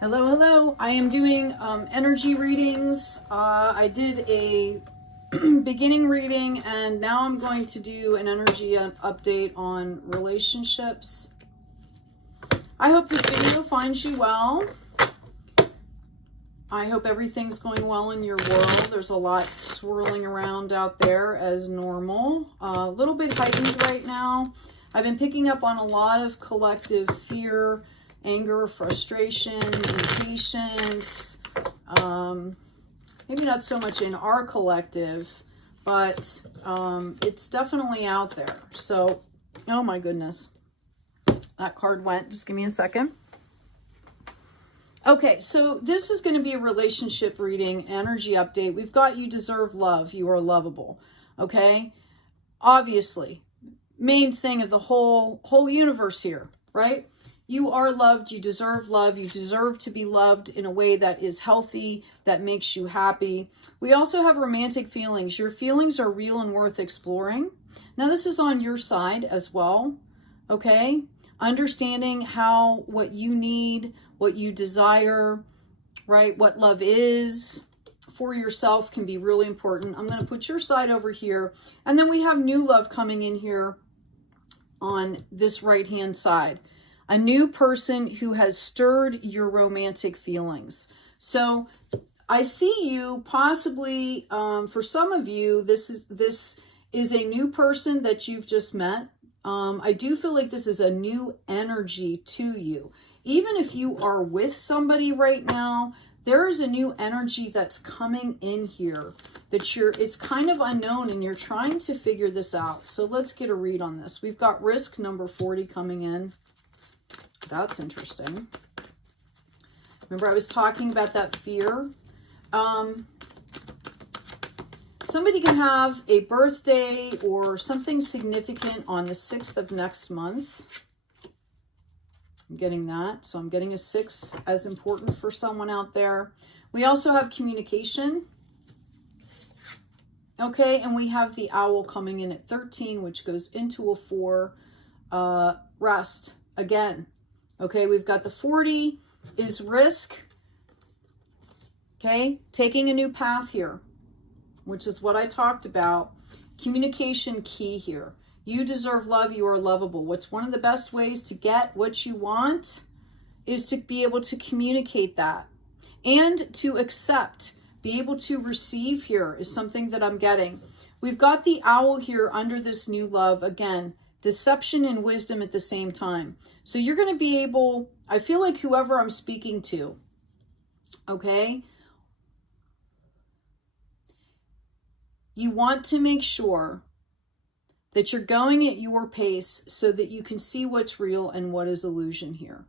Hello, hello. I am doing energy readings. I did a beginning reading and now I'm going to do an energy update on relationships. I hope this video finds you well. I hope everything's going well in your world. There's a lot swirling around out there as normal. A little bit heightened right now. I've been picking up on a lot of collective fear, anger, frustration, impatience. Maybe not so much in our collective, but it's definitely out there. So, oh my goodness. That card went. Just give me a second. Okay, so this is going to be a relationship reading, energy update. We've got you deserve love. You are lovable. Okay? Obviously, main thing of the whole universe here, right? You are loved. You deserve love. You deserve to be loved in a way that is healthy, that makes you happy. We also have romantic feelings. Your feelings are real and worth exploring. Now, this is on your side as well, okay? Understanding what you need, what you desire, right? What love is for yourself can be really important. I'm going to put your side over here. And then we have new love coming in here on this right-hand side. A new person who has stirred your romantic feelings. So I see you possibly, for some of you, this is a new person that you've just met. I do feel like this is a new energy to you. Even if you are with somebody right now, there is a new energy that's coming in here that it's kind of unknown and you're trying to figure this out. So let's get a read on this. We've got risk number 40 coming in. That's interesting. Remember I was talking about that fear? Somebody can have a birthday or something significant on the 6th of next month. I'm getting that. So I'm getting a 6 as important for someone out there. We also have communication. Okay, and we have the owl coming in at 13, which goes into a 4. Rest again. Okay, we've got the 40 is risk. Okay, taking a new path here, which is what I talked about. Communication key here. You deserve love. You are lovable. What's one of the best ways to get what you want is to be able to communicate that and to accept, be able to receive here is something that I'm getting. We've got the owl here under this new love. Again, deception and wisdom at the same time. So you're going to be able, I feel like whoever I'm speaking to, okay, you want to make sure that you're going at your pace so that you can see what's real and what is illusion here.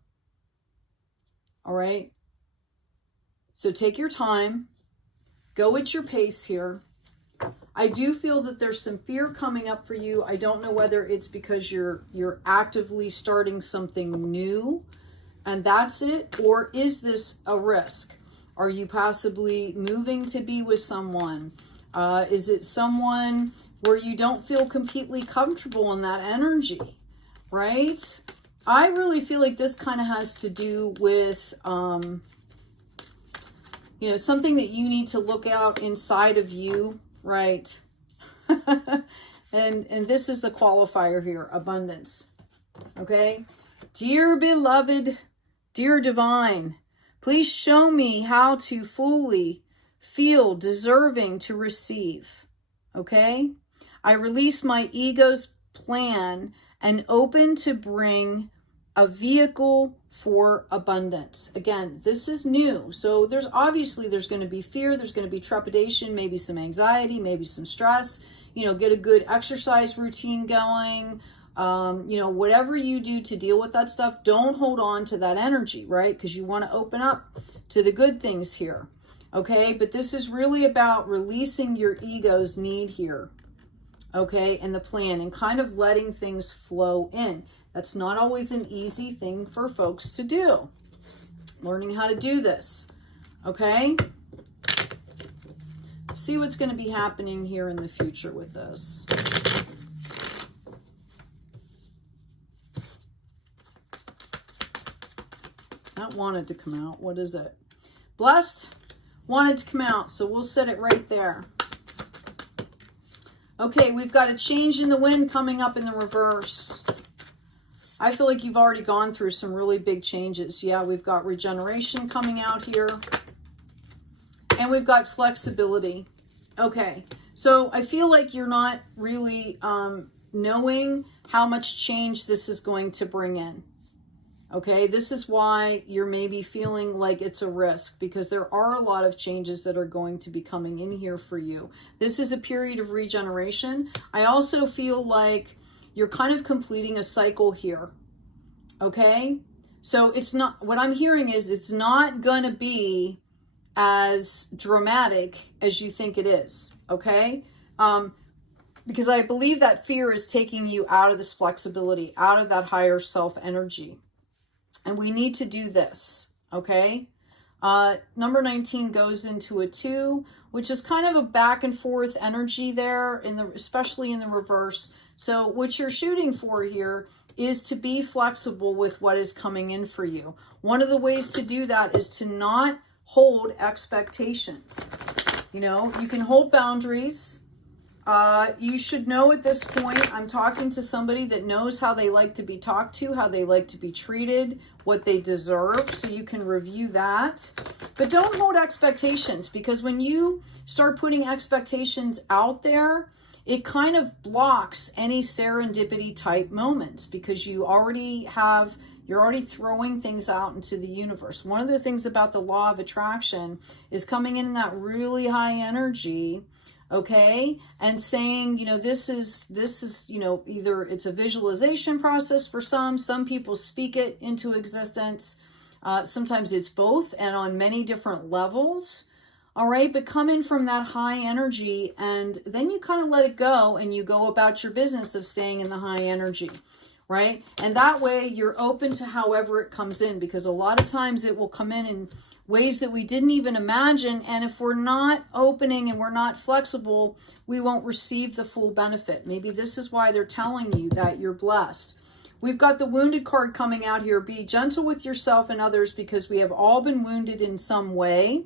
All right? So take your time. Go at your pace here. I do feel that there's some fear coming up for you. I don't know whether it's because you're actively starting something new and that's it, or is this a risk? Are you possibly moving to be with someone? Is it someone where you don't feel completely comfortable in that energy, right? I really feel like this kind of has to do with, you know, something that you need to look out inside of you, right? and this is the qualifier here, abundance, okay? Dear beloved, dear divine, please show me how to fully feel deserving to receive, okay? I release my ego's plan and open to bring a vehicle for abundance. Again, this is new. So there's going to be fear. There's going to be trepidation, maybe some anxiety, maybe some stress. You know, get a good exercise routine going. You know, whatever you do to deal with that stuff, don't hold on to that energy, right? Because you want to open up to the good things here. Okay, but this is really about releasing your ego's need here. Okay, and the plan and kind of letting things flow in. That's not always an easy thing for folks to do. Learning how to do this. Okay, see what's going to be happening here in the future with this. Oh, that wanted to come out. What is it? Blessed wanted to come out, so we'll set it right there. Okay, we've got a change in the wind coming up in the reverse. I feel like you've already gone through some really big changes. Yeah, we've got regeneration coming out here. And we've got flexibility. Okay, so I feel like you're not really knowing how much change this is going to bring in. Okay, this is why you're maybe feeling like it's a risk, because there are a lot of changes that are going to be coming in here for you. This is a period of regeneration. I also feel like you're kind of completing a cycle here. Okay, so it's not, what I'm hearing is it's not going to be as dramatic as you think it is. Okay, because I believe that fear is taking you out of this flexibility, out of that higher self energy. And we need to do this, okay? Number 19 goes into a 2, which is kind of a back and forth energy there, especially in the reverse. So what you're shooting for here is to be flexible with what is coming in for you. One of the ways to do that is to not hold expectations. You know, you can hold boundaries. You should know at this point, I'm talking to somebody that knows how they like to be talked to, how they like to be treated, what they deserve, so you can review that. But don't hold expectations, because when you start putting expectations out there, it kind of blocks any serendipity type moments, because you're already throwing things out into the universe. One of the things about the law of attraction is coming in that really high energy, okay, and saying, you know, this is, you know, either it's a visualization process for some people speak it into existence. Sometimes it's both, and on many different levels. All right, but come in from that high energy, and then you kind of let it go, and you go about your business of staying in the high energy, right? And that way you're open to however it comes in, because a lot of times it will come in ways that we didn't even imagine. And if we're not opening and we're not flexible, we won't receive the full benefit. Maybe this is why they're telling you that you're blessed. We've got the wounded card coming out here. Be gentle with yourself and others, because we have all been wounded in some way.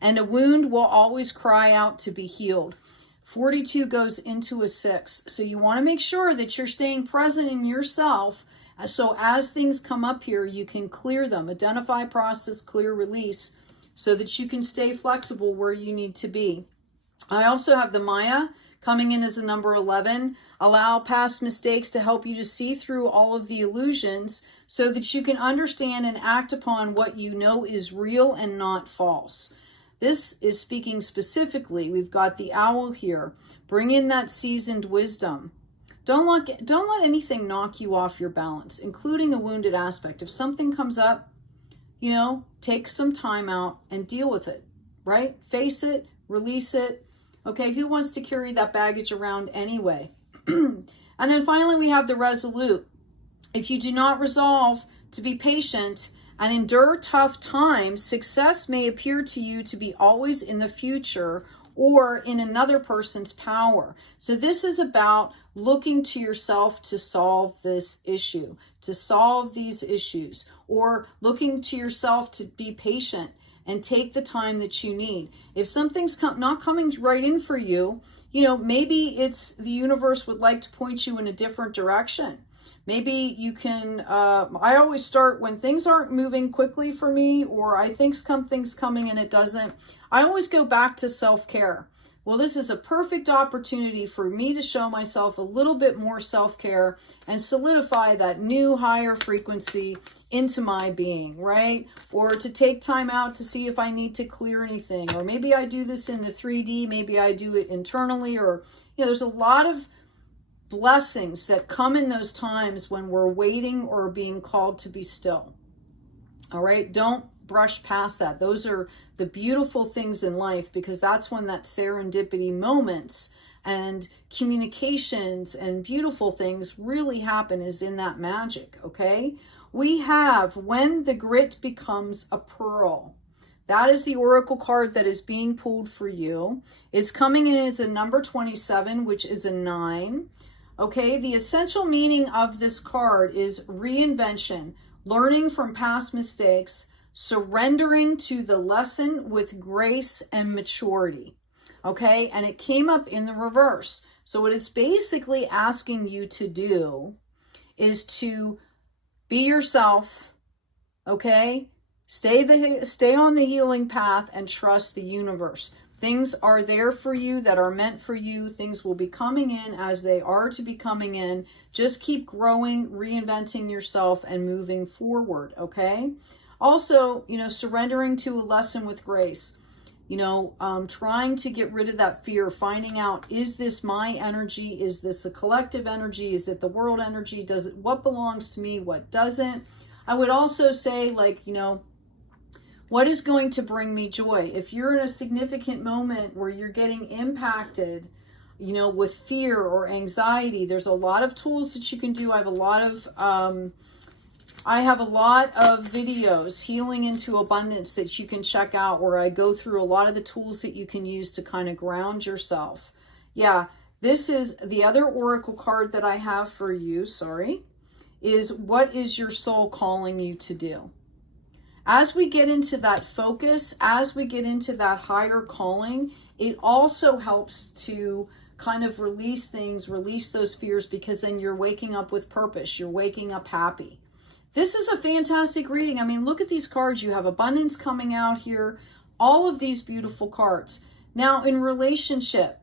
And a wound will always cry out to be healed. 42 goes into a 6. So you want to make sure that you're staying present in yourself. So as things come up here, you can clear them, identify, process, clear, release, so that you can stay flexible where you need to be. I also have the Maya coming in as a number 11. Allow past mistakes to help you to see through all of the illusions, so that you can understand and act upon what you know is real and not false. This is speaking specifically, we've got the owl here. Bring in that seasoned wisdom. Don't let anything knock you off your balance, including a wounded aspect. If something comes up, you know, take some time out and deal with it, right? Face it, release it. Okay, who wants to carry that baggage around anyway? And then finally, we have the resolute. If you do not resolve to be patient and endure tough times, success may appear to you to be always in the future or in another person's power. So this is about looking to yourself to solve this issue, to solve these issues, or looking to yourself to be patient and take the time that you need. If something's not coming right in for you, you know, maybe it's the universe would like to point you in a different direction. Maybe you can, I always start when things aren't moving quickly for me, or I think something's coming and it doesn't. I always go back to self-care. Well, this is a perfect opportunity for me to show myself a little bit more self-care and solidify that new higher frequency into my being, right? Or to take time out to see if I need to clear anything. Or maybe I do this in the 3D, maybe I do it internally, or, you know, there's a lot of blessings that come in those times when we're waiting or being called to be still. All right, don't brush past that. Those are the beautiful things in life, because that's when that serendipity moments and communications and beautiful things really happen, is in that magic. Okay, we have when the grit becomes a pearl. That is the oracle card that is being pulled for you. It's coming in as a number 27, which is a 9. Okay, the essential meaning of this card is reinvention, learning from past mistakes, surrendering to the lesson with grace and maturity. Okay, and it came up in the reverse. So what it's basically asking you to do is to be yourself, okay? Stay on the healing path and trust the universe. Things are there for you that are meant for you. Things will be coming in as they are to be coming in. Just keep growing, reinventing yourself, and moving forward, okay? Also, you know, surrendering to a lesson with grace. You know, trying to get rid of that fear, finding out, is this my energy? Is this the collective energy? Is it the world energy? What belongs to me? What doesn't? I would also say, like, you know, what is going to bring me joy? If you're in a significant moment where you're getting impacted, you know, with fear or anxiety, there's a lot of tools that you can do. I have a lot of videos, Healing into Abundance, that you can check out, where I go through a lot of the tools that you can use to kind of ground yourself. Yeah, this is the other oracle card that I have for you, is what is your soul calling you to do? As we get into that focus, as we get into that higher calling, it also helps to kind of release things, release those fears, because then you're waking up with purpose. You're waking up happy. This is a fantastic reading. I mean, look at these cards. You have abundance coming out here. All of these beautiful cards. Now, in relationship,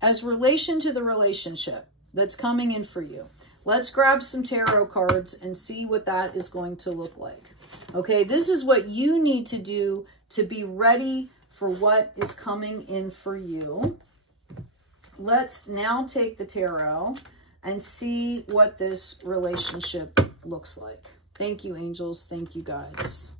as relation to the relationship that's coming in for you, let's grab some tarot cards and see what that is going to look like. Okay, this is what you need to do to be ready for what is coming in for you. Let's now take the tarot and see what this relationship looks like. Thank you, angels. Thank you, guides.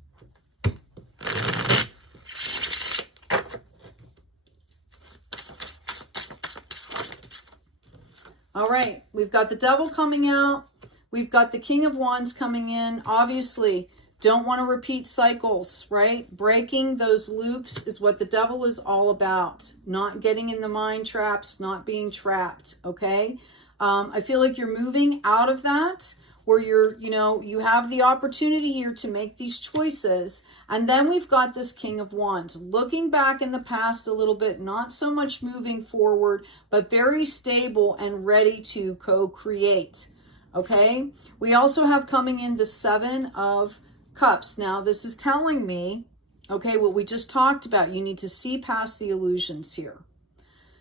All right, we've got the Devil coming out. We've got the King of Wands coming in. Obviously, don't want to repeat cycles, right? Breaking those loops is what the Devil is all about. Not getting in the mind traps, not being trapped, okay? I feel like you're moving out of that, where you have the opportunity here to make these choices. And then we've got this King of Wands, looking back in the past a little bit, not so much moving forward, but very stable and ready to co-create, okay? We also have coming in the Seven of Cups. Now, this is telling me, okay, what we just talked about, you need to see past the illusions here.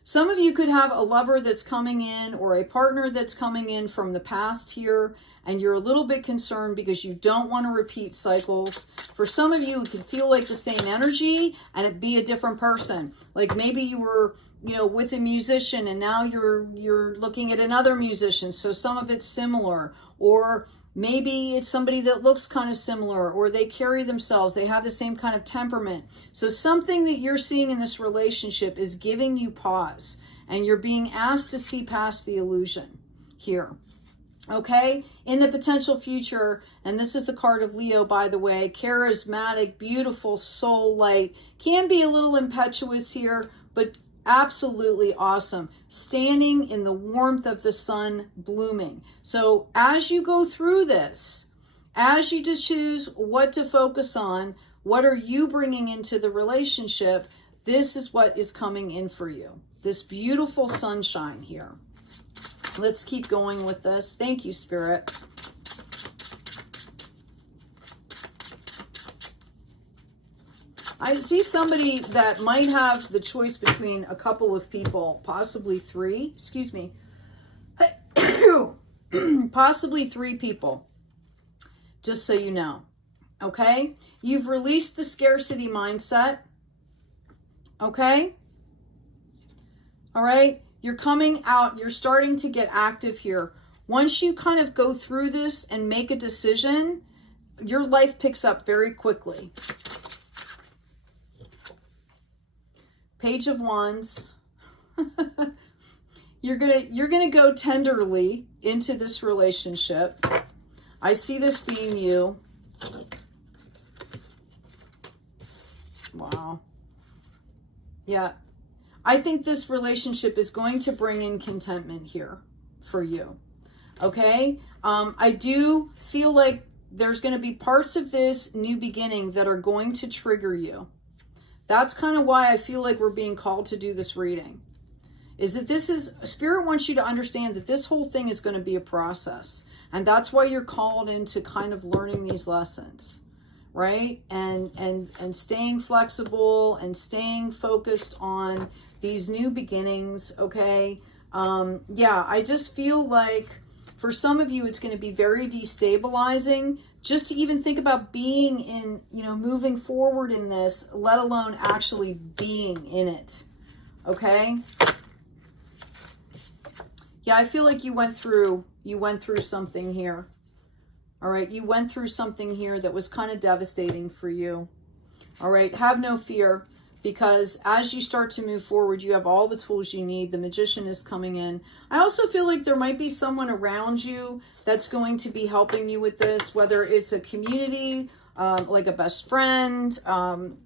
Some of you could have a lover that's coming in, or a partner that's coming in from the past here, and you're a little bit concerned because you don't want to repeat cycles. For some of you, it can feel like the same energy and it be a different person. Like maybe you were, with a musician and now you're looking at another musician. So some of it's similar, or maybe it's somebody that looks kind of similar, or they carry themselves, they have the same kind of temperament. So something that you're seeing in this relationship is giving you pause, and you're being asked to see past the illusion here. Okay, in the potential future, and this is the card of Leo, by the way, charismatic, beautiful, soul light, can be a little impetuous here, but absolutely awesome. Standing in the warmth of the sun, blooming. So as you go through this, as you just choose what to focus on, what are you bringing into the relationship, this is what is coming in for you. This beautiful sunshine here. Let's keep going with this. Thank you, Spirit. I see somebody that might have the choice between a couple of people, possibly three, excuse me, possibly three people, just so you know, okay? You've released the scarcity mindset, okay? All right? You're coming out, you're starting to get active here. Once you kind of go through this and make a decision, your life picks up very quickly. Page of Wands. You're gonna go tenderly into this relationship. I see this being you. Wow. Yeah. I think this relationship is going to bring in contentment here for you. Okay? I do feel like there's going to be parts of this new beginning that are going to trigger you. That's kind of why I feel like we're being called to do this reading. Is that this is, Spirit wants you to understand that this whole thing is going to be a process. And that's why you're called into kind of learning these lessons, right? And staying flexible and staying focused on these new beginnings, okay? Yeah, I just feel like for some of you, it's going to be very destabilizing just to even think about being in, moving forward in this, let alone actually being in it, okay? Yeah, I feel like you went through something here. All right, you went through something here that was kind of devastating for you. All right, have no fear, because as you start to move forward, you have all the tools you need. The Magician is coming in. I also feel like there might be someone around you that's going to be helping you with this, whether it's a community, like a best friend,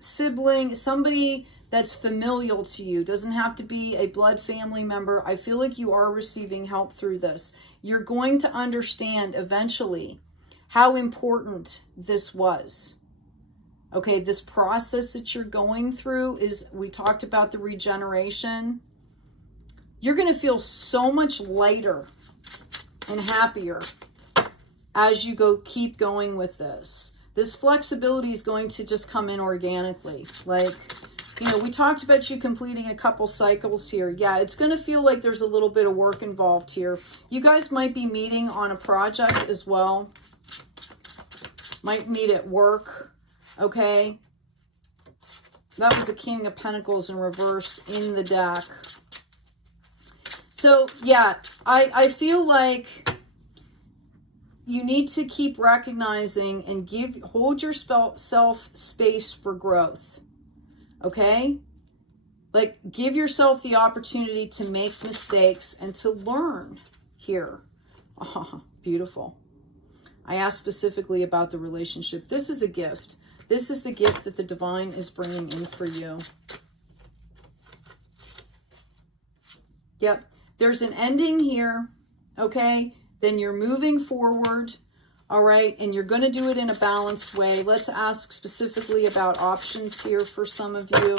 sibling, somebody that's familial to you. Doesn't have to be a blood family member. I feel like you are receiving help through this. You're going to understand eventually how important this was. Okay, this process that you're going through is, we talked about the regeneration. You're going to feel so much lighter and happier as you keep going with this. This flexibility is going to just come in organically. Like, we talked about you completing a couple cycles here. Yeah, it's going to feel like there's a little bit of work involved here. You guys might be meeting on a project as well. Might meet at work, okay? That was a King of Pentacles in reversed in the deck. So, yeah, I feel like you need to keep recognizing and hold yourself space for growth. Okay? Like, give yourself the opportunity to make mistakes and to learn here. Oh, beautiful. I asked specifically about the relationship. This is a gift. This is the gift that the divine is bringing in for you. Yep. There's an ending here. Okay? Then you're moving forward. All right, and you're going to do it in a balanced way. Let's ask specifically about options here for some of you.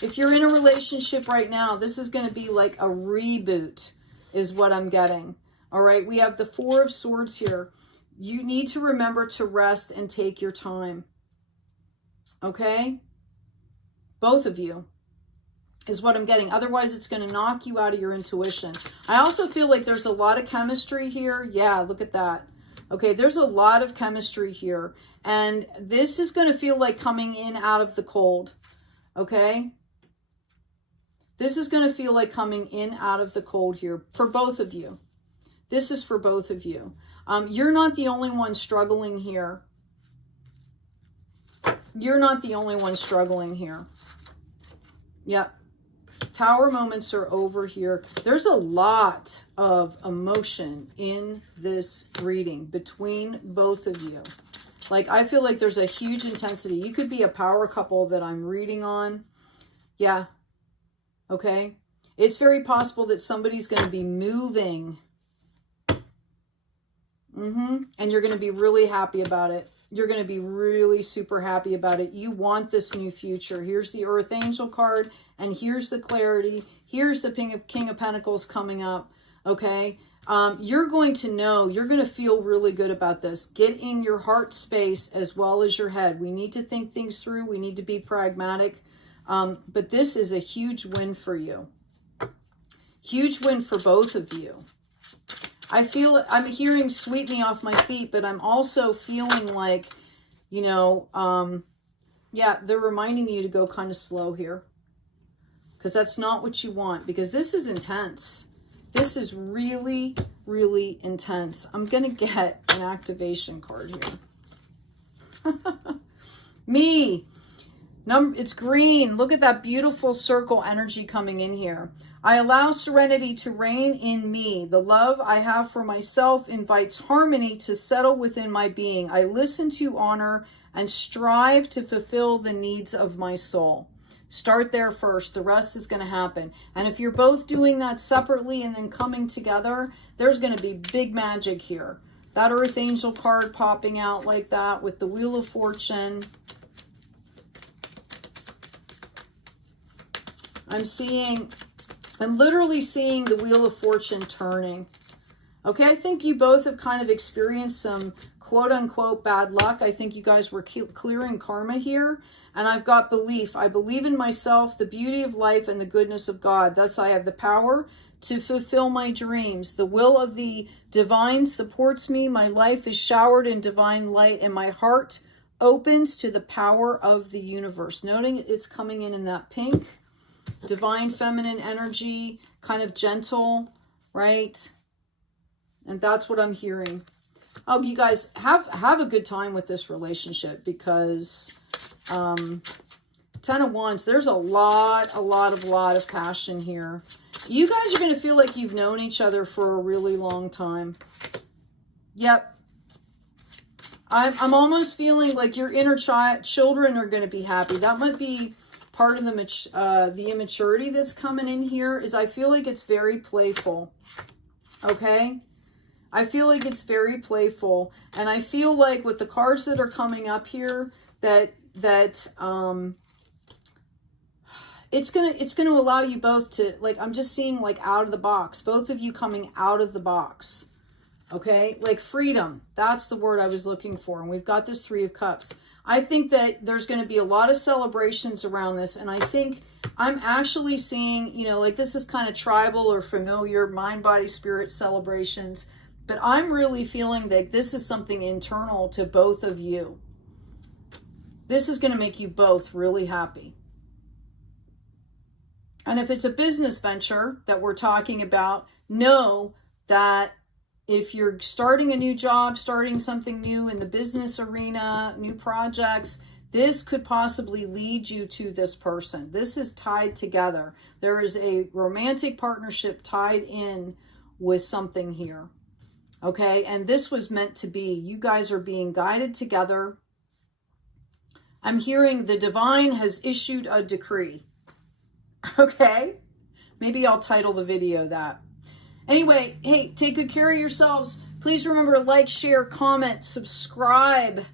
If you're in a relationship right now, this is going to be like a reboot is what I'm getting. All right, we have the Four of Swords here. You need to remember to rest and take your time. Okay? Both of you is what I'm getting. Otherwise, it's going to knock you out of your intuition. I also feel like there's a lot of chemistry here. Yeah, look at that. Okay, there's a lot of chemistry here. And this is going to feel like coming in out of the cold. Okay? This is going to feel like coming in out of the cold here for both of you. This is for both of you. You're not the only one struggling here. You're not the only one struggling here. Yep. Tower moments are over here. There's a lot of emotion in this reading between both of you. Like, I feel like there's a huge intensity. You could be a power couple that I'm reading on. Yeah. Okay. It's very possible that somebody's going to be moving. And you're going to be really happy about it. You're going to be really super happy about it. You want this new future. Here's the Earth Angel card, and here's the clarity. Here's the King of Pentacles coming up, okay? You're going to know, you're going to feel really good about this. Get in your heart space as well as your head. We need to think things through. We need to be pragmatic. But this is a huge win for you. Huge win for both of you. I'm hearing sweep me off my feet, but I'm also feeling like, yeah, they're reminding you to go kind of slow here. Because that's not what you want. Because this is intense. This is really, really intense. I'm going to get an activation card here. Me. It's green. Look at that beautiful circle energy coming in here. I allow serenity to reign in me. The love I have for myself invites harmony to settle within my being. I listen to, honor, and strive to fulfill the needs of my soul. Start there first. The rest is going to happen. And if you're both doing that separately and then coming together, there's going to be big magic here. That Earth Angel card popping out like that with the Wheel of Fortune. I'm literally seeing the Wheel of Fortune turning. Okay, I think you both have kind of experienced some quote-unquote bad luck. I think you guys were clearing karma here. And I've got belief. I believe in myself, the beauty of life, and the goodness of God. Thus, I have the power to fulfill my dreams. The will of the divine supports me. My life is showered in divine light, and my heart opens to the power of the universe. Noting it's coming in that pink. Divine feminine energy, kind of gentle, right? And that's what I'm hearing. Oh, you guys have a good time with this relationship, because 10 of Wands, there's a lot of passion here. You guys are going to feel like you've known each other for a really long time. Yep. I'm almost feeling like your inner children are going to be happy. That might be part of the immaturity that's coming in here. Is I feel like it's very playful. Okay? I feel like it's very playful. And I feel like with the cards that are coming up here, that it's gonna allow you both to, like, I'm just seeing like out of the box. Both of you coming out of the box. Okay? Like freedom. That's the word I was looking for. And we've got this 3 of Cups. I think that there's going to be a lot of celebrations around this. And I think I'm actually seeing, you know, like this is kind of tribal or familiar, mind, body, spirit celebrations. But I'm really feeling that this is something internal to both of you. This is going to make you both really happy. And if it's a business venture that we're talking about, know that if you're starting a new job, starting something new in the business arena, new projects, this could possibly lead you to this person. This is tied together. There is a romantic partnership tied in with something here. Okay, and this was meant to be. You guys are being guided together. I'm hearing the divine has issued a decree. Okay, maybe I'll title the video that. Anyway, hey, take good care of yourselves. Please remember to like, share, comment, subscribe.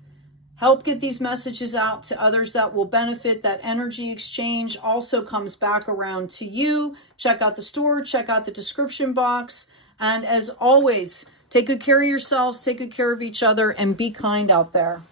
Help get these messages out to others that will benefit. That energy exchange also comes back around to you. Check out the store. Check out the description box. And as always, take good care of yourselves. Take good care of each other. And be kind out there.